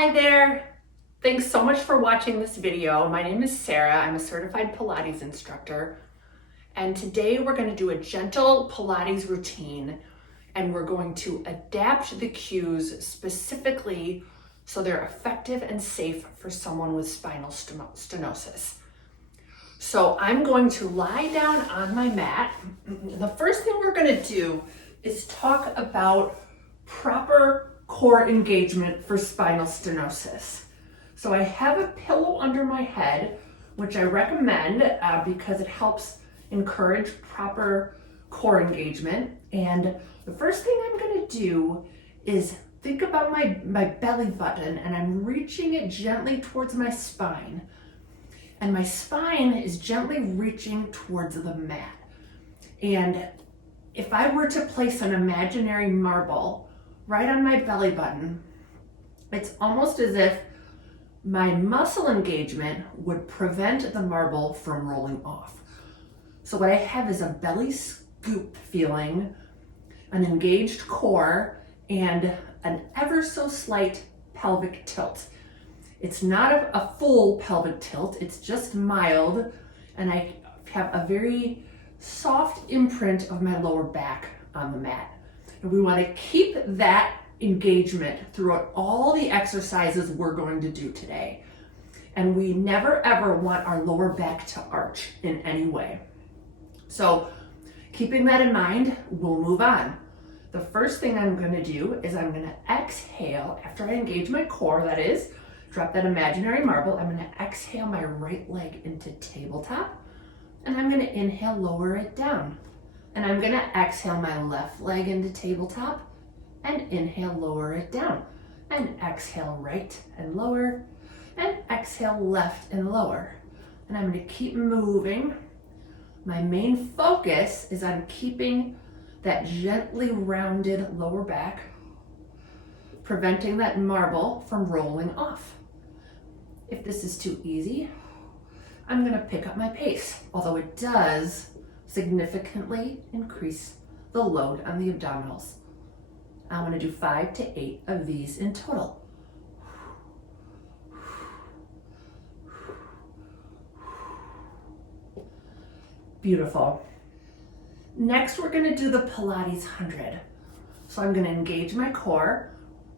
Hi there. Thanks so much for watching this video. My name is Sarah. I'm a certified Pilates instructor. And today we're going to do a gentle Pilates routine, and we're going to adapt the cues specifically so they're effective and safe for someone with spinal stenosis. So I'm going to lie down on my mat. The first thing we're going to do is talk about proper core engagement for spinal stenosis. So I have a pillow under my head, which I recommend because it helps encourage proper core engagement. And the first thing I'm going to do is think about my belly button, and I'm reaching it gently towards my spine. And my spine is gently reaching towards the mat. And if I were to place an imaginary marble right on my belly button, it's almost as if my muscle engagement would prevent the marble from rolling off. So what I have is a belly scoop feeling, an engaged core, and an ever so slight pelvic tilt. It's not a full pelvic tilt, it's just mild, and I have a very soft imprint of my lower back on the mat. And we want to keep that engagement throughout all the exercises we're going to do today. And we never ever want our lower back to arch in any way. So keeping that in mind, we'll move on. The first thing I'm going to do is I'm going to exhale after I engage my core, that is, drop that imaginary marble. I'm going to exhale my right leg into tabletop, and I'm going to inhale, lower it down. And I'm going to exhale my left leg into tabletop and inhale, lower it down. And exhale right and lower, and exhale left and lower. And I'm going to keep moving. My main focus is on keeping that gently rounded lower back, preventing that marble from rolling off. If this is too easy, I'm going to pick up my pace, although it does significantly increase the load on the abdominals. I'm going to do 5 to 8 of these in total. Beautiful. Next, we're going to do the Pilates 100. So I'm going to engage my core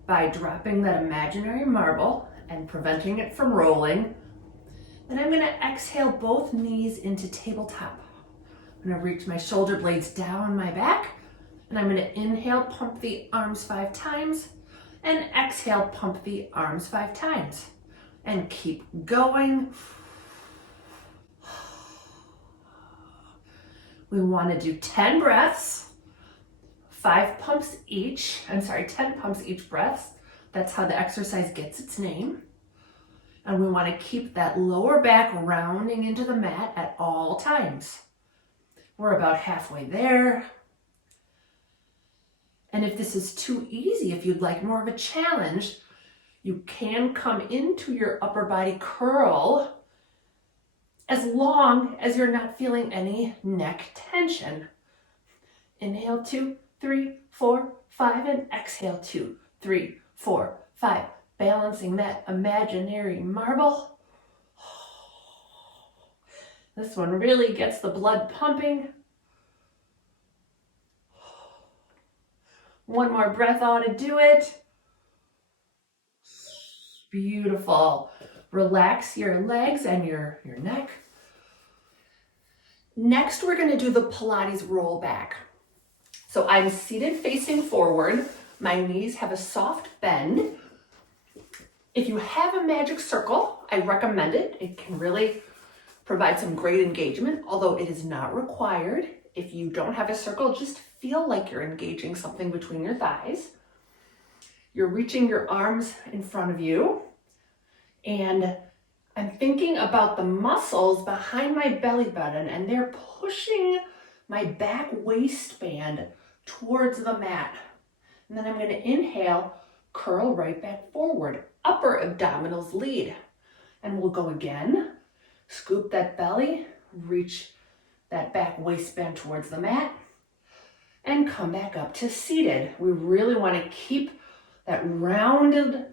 by dropping that imaginary marble and preventing it from rolling. Then I'm going to exhale both knees into tabletop. I'm going to reach my shoulder blades down my back, and I'm going to inhale, pump the arms 5 times, and exhale, pump the arms 5 times. And keep going. We want to do 10 breaths, 10 pumps each breath. That's how the exercise gets its name. And we want to keep that lower back rounding into the mat at all times. We're about halfway there. And if this is too easy, if you'd like more of a challenge, you can come into your upper body curl as long as you're not feeling any neck tension. Inhale 2, 3, 4, 5, and exhale 2, 3, 4, 5. Balancing that imaginary marble. This one really gets the blood pumping. One more breath ought to do it. Beautiful. Relax your legs and your neck. Next, we're going to do the Pilates roll back. So I'm seated facing forward. My knees have a soft bend. If you have a magic circle, I recommend it. It can really provide some great engagement, although it is not required. If you don't have a circle, just feel like you're engaging something between your thighs. You're reaching your arms in front of you, and I'm thinking about the muscles behind my belly button, and they're pushing my back waistband towards the mat. And then I'm going to inhale, curl right back forward, upper abdominals lead. And we'll go again. Scoop that belly, reach that back waistband towards the mat, and come back up to seated. We really want to keep that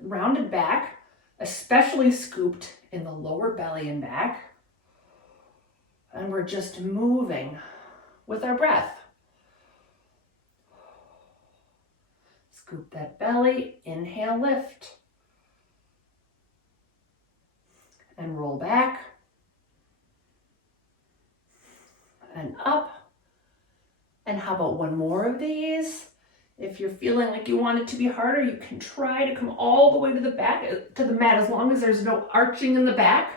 rounded back, especially scooped in the lower belly and back. And we're just moving with our breath. Scoop that belly, inhale, lift. And roll back. And up. And how about one more of these? If you're feeling like you want it to be harder, you can try to come all the way to the back, to the mat, as long as there's no arching in the back.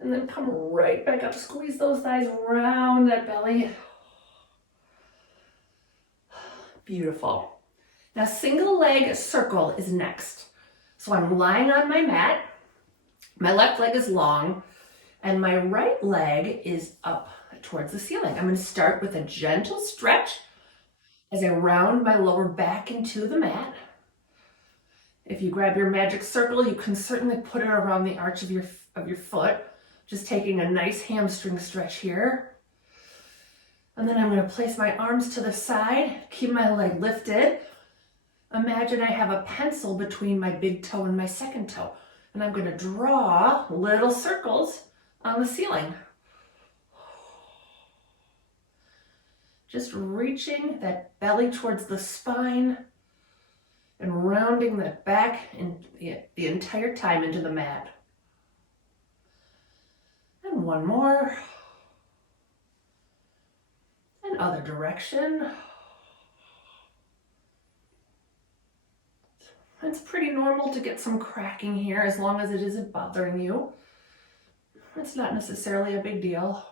And then come right back up. Squeeze those thighs around that belly. Beautiful. Now, single leg circle is next. So I'm lying on my mat. My left leg is long, and my right leg is up towards the ceiling. I'm going to start with a gentle stretch as I round my lower back into the mat. If you grab your magic circle, you can certainly put it around the arch of your foot, just taking a nice hamstring stretch here. And then I'm going to place my arms to the side, keep my leg lifted. Imagine I have a pencil between my big toe and my second toe, and I'm going to draw little circles on the ceiling. Just reaching that belly towards the spine and rounding that back the entire time into the mat. And one more. And other direction. It's pretty normal to get some cracking here as long as it isn't bothering you. It's not necessarily a big deal.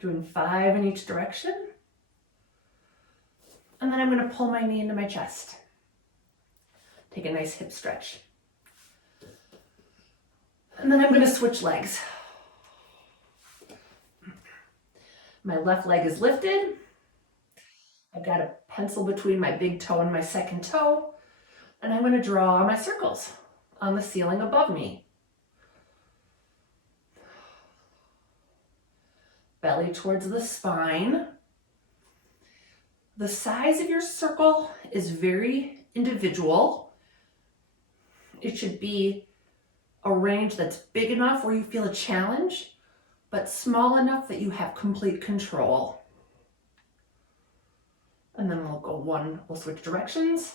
We're doing 5 in each direction. And then I'm going to pull my knee into my chest. Take a nice hip stretch. And then I'm going to switch legs. My left leg is lifted. I've got a pencil between my big toe and my second toe. And I'm going to draw my circles on the ceiling above me. Belly towards the spine. The size of your circle is very individual. It should be a range that's big enough where you feel a challenge, but small enough that you have complete control. And then we'll switch directions.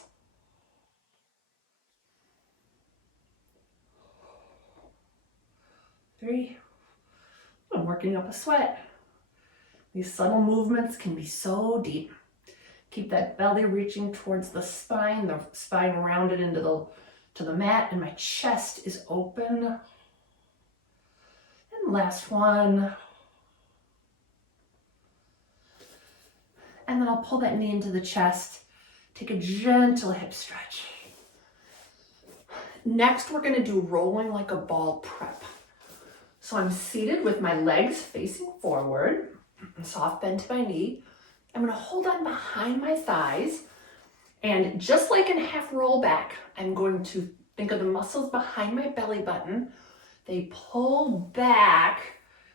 Three. I'm working up a sweat. These subtle movements can be so deep. Keep that belly reaching towards the spine rounded into the mat, and my chest is open. And last one. And then I'll pull that knee into the chest. Take a gentle hip stretch. Next, we're going to do rolling like a ball prep. So I'm seated with my legs facing forward, soft bend to my knee. I'm going to hold on behind my thighs, and just like in half roll back, I'm going to think of the muscles behind my belly button. They pull back,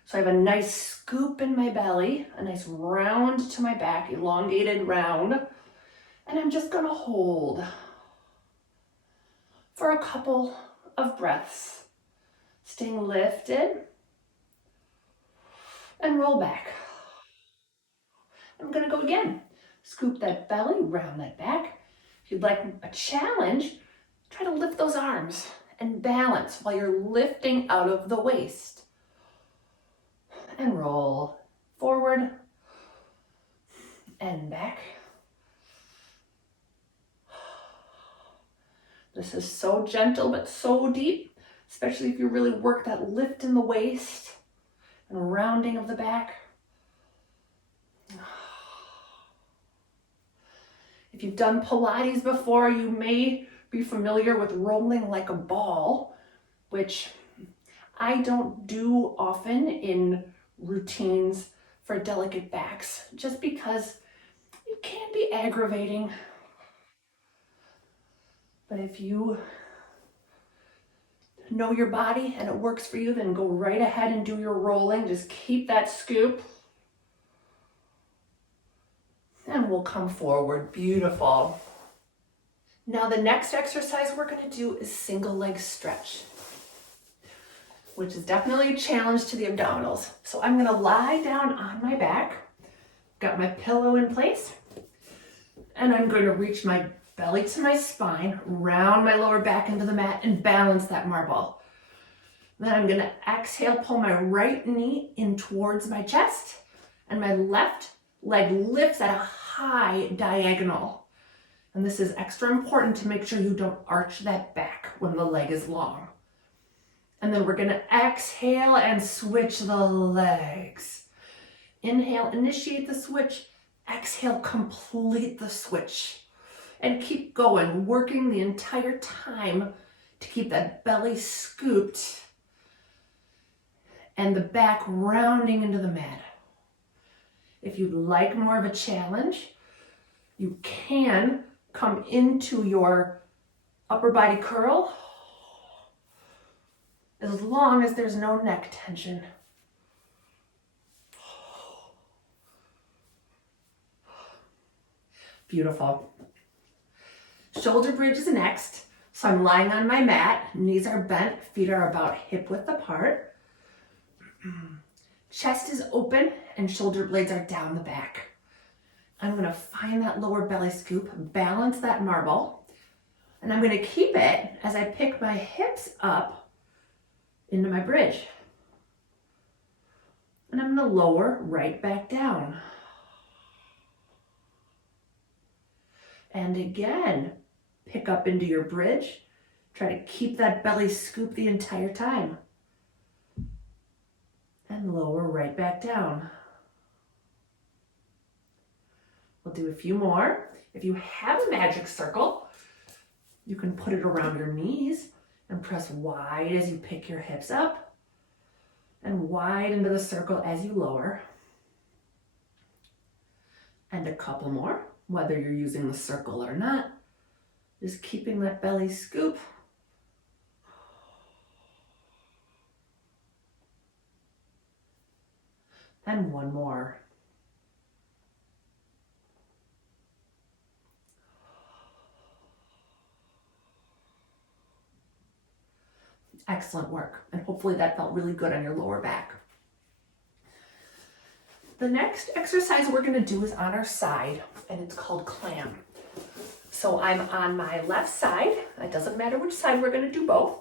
so I have a nice scoop in my belly, a nice round to my back, elongated round, and I'm just going to hold for a couple of breaths, staying lifted, and roll back. I'm going to go again. Scoop that belly, round that back. If you'd like a challenge, try to lift those arms and balance while you're lifting out of the waist. And roll forward and back. This is so gentle but so deep, especially if you really work that lift in the waist and rounding of the back. If you've done Pilates before, you may be familiar with rolling like a ball, which I don't do often in routines for delicate backs, just because it can be aggravating. But if you know your body and it works for you, then go right ahead and do your rolling. Just keep that scoop. And we'll come forward. Beautiful. Now the next exercise we're going to do is single leg stretch, which is definitely a challenge to the abdominals. So I'm going to lie down on my back, got my pillow in place, and I'm going to reach my belly to my spine, round my lower back into the mat, and balance that marble. Then I'm going to exhale, pull my right knee in towards my chest, and my left leg lifts at a high diagonal. And this is extra important to make sure you don't arch that back when the leg is long. And then we're going to exhale and switch the legs. Inhale, initiate the switch. Exhale, complete the switch. And keep going, working the entire time to keep that belly scooped and the back rounding into the mat. If you'd like more of a challenge, you can come into your upper body curl as long as there's no neck tension. Beautiful. Shoulder bridge is next. So I'm lying on my mat, knees are bent, feet are about hip width apart. Chest is open and shoulder blades are down the back. I'm going to find that lower belly scoop, balance that marble, and I'm going to keep it as I pick my hips up into my bridge. And I'm going to lower right back down. And again, pick up into your bridge. Try to keep that belly scoop the entire time. And lower right back down. We'll do a few more. If you have a magic circle, you can put it around your knees and press wide as you pick your hips up and wide into the circle as you lower. And a couple more, whether you're using the circle or not. Just keeping that belly scoop. And one more. Excellent work. And hopefully that felt really good on your lower back. The next exercise we're going to do is on our side, and it's called CLAM. So I'm on my left side. It doesn't matter which side, we're going to do both.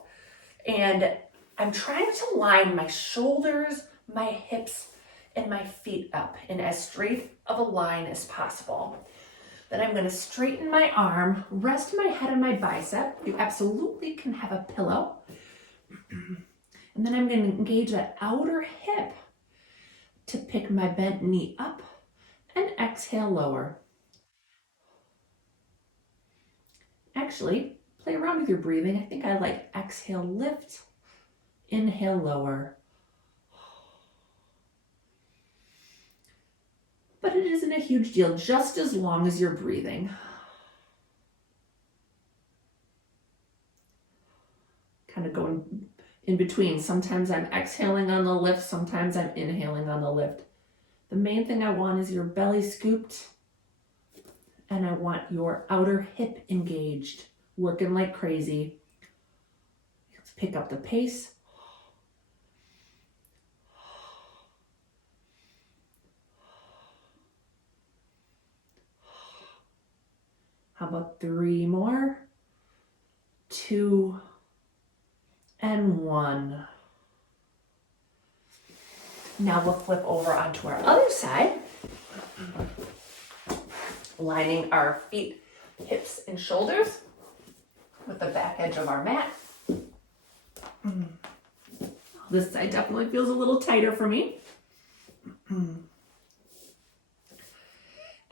And I'm trying to line my shoulders, my hips, and my feet up in as straight of a line as possible. Then I'm going to straighten my arm, rest my head on my bicep. You absolutely can have a pillow. And then I'm going to engage that outer hip to pick my bent knee up and exhale, lower. Actually, play around with your breathing. I think I like exhale, lift, inhale, lower. But it isn't a huge deal, just as long as you're breathing. Kind of going in between. Sometimes I'm exhaling on the lift, sometimes I'm inhaling on the lift. The main thing I want is your belly scooped, and I want your outer hip engaged, working like crazy. Let's pick up the pace. How about 3 more? 2 and 1. Now we'll flip over onto our other side, lining our feet, hips, and shoulders with the back edge of our mat. This side definitely feels a little tighter for me. And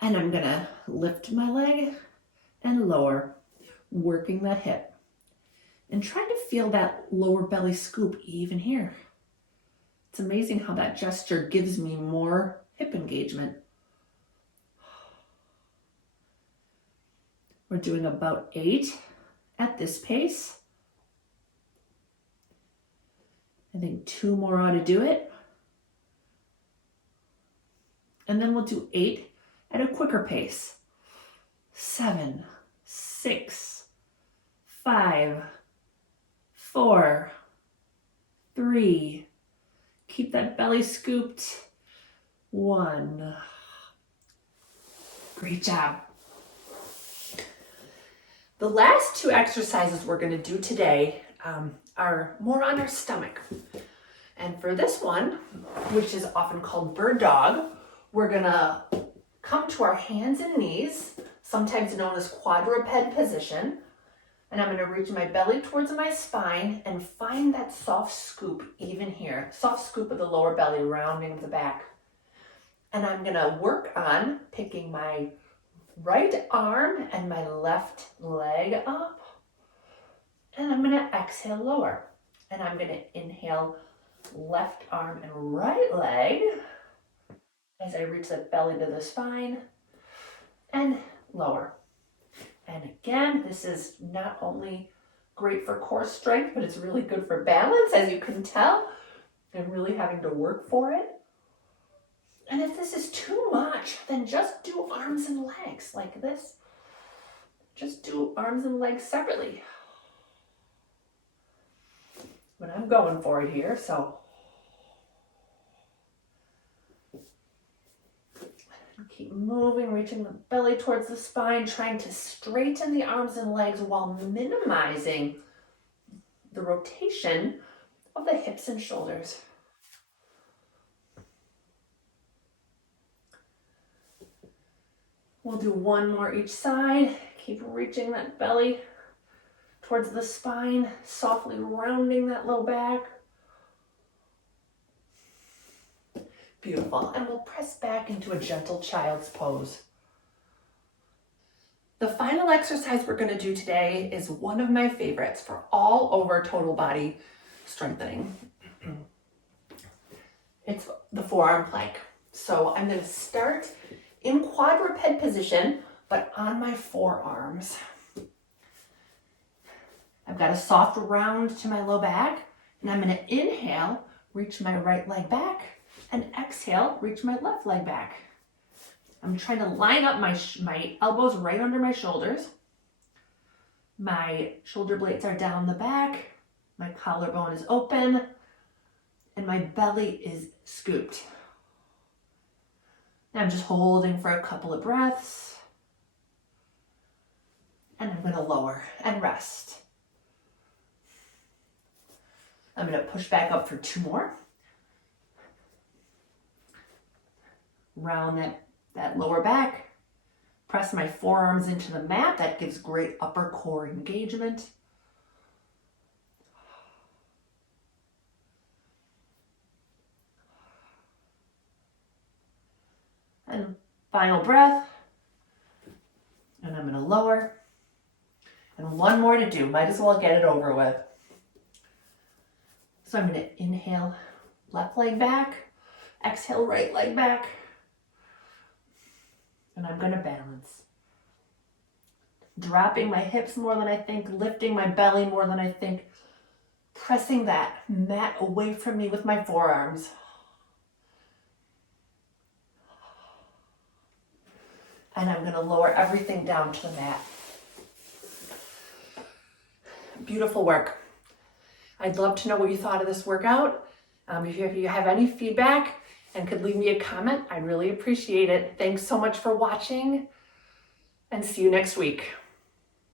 I'm gonna lift my leg and lower, working that hip. And trying to feel that lower belly scoop even here. It's amazing how that gesture gives me more hip engagement. We're doing about 8 at this pace. I think 2 more ought to do it. And then we'll do 8 at a quicker pace. 7, 6, 5, 4, 3. Keep that belly scooped. 1. Great job. The last 2 exercises we're going to do today are more on our stomach. And for this one, which is often called bird dog, we're going to come to our hands and knees, sometimes known as quadruped position. And I'm going to reach my belly towards my spine and find that soft scoop even here. Soft scoop of the lower belly, rounding the back. And I'm going to work on picking my right arm and my left leg up. And I'm going to exhale lower. And I'm going to inhale left arm and right leg as I reach the belly to the spine and lower. And again, this is not only great for core strength, but it's really good for balance, as you can tell. I'm really having to work for it. And if this is too much, then just do arms and legs like this. Just do arms and legs separately. But I'm going for it here, so keep moving, reaching the belly towards the spine, trying to straighten the arms and legs while minimizing the rotation of the hips and shoulders. We'll do 1 more each side. Keep reaching that belly towards the spine, softly rounding that low back. Beautiful. And we'll press back into a gentle child's pose. The final exercise we're going to do today is one of my favorites for all over total body strengthening. It's the forearm plank. So I'm going to start in quadruped position, but on my forearms. I've got a soft round to my low back, and I'm going to inhale, reach my right leg back, and exhale, reach my left leg back. I'm trying to line up my elbows right under my shoulders. My shoulder blades are down the back, my collarbone is open, and my belly is scooped. I'm just holding for a couple of breaths. And I'm going to lower and rest. I'm going to push back up for 2 more. Round that lower back. Press my forearms into the mat. That gives great upper core engagement. And final breath. And I'm going to lower. And 1 more to do. Might as well get it over with. So I'm going to inhale left leg back. Exhale right leg back. And I'm going to balance. Dropping my hips more than I think. Lifting my belly more than I think. Pressing that mat away from me with my forearms. And I'm going to lower everything down to the mat. Beautiful work. I'd love to know what you thought of this workout. If you have any feedback and could leave me a comment, I'd really appreciate it. Thanks so much for watching, and see you next week.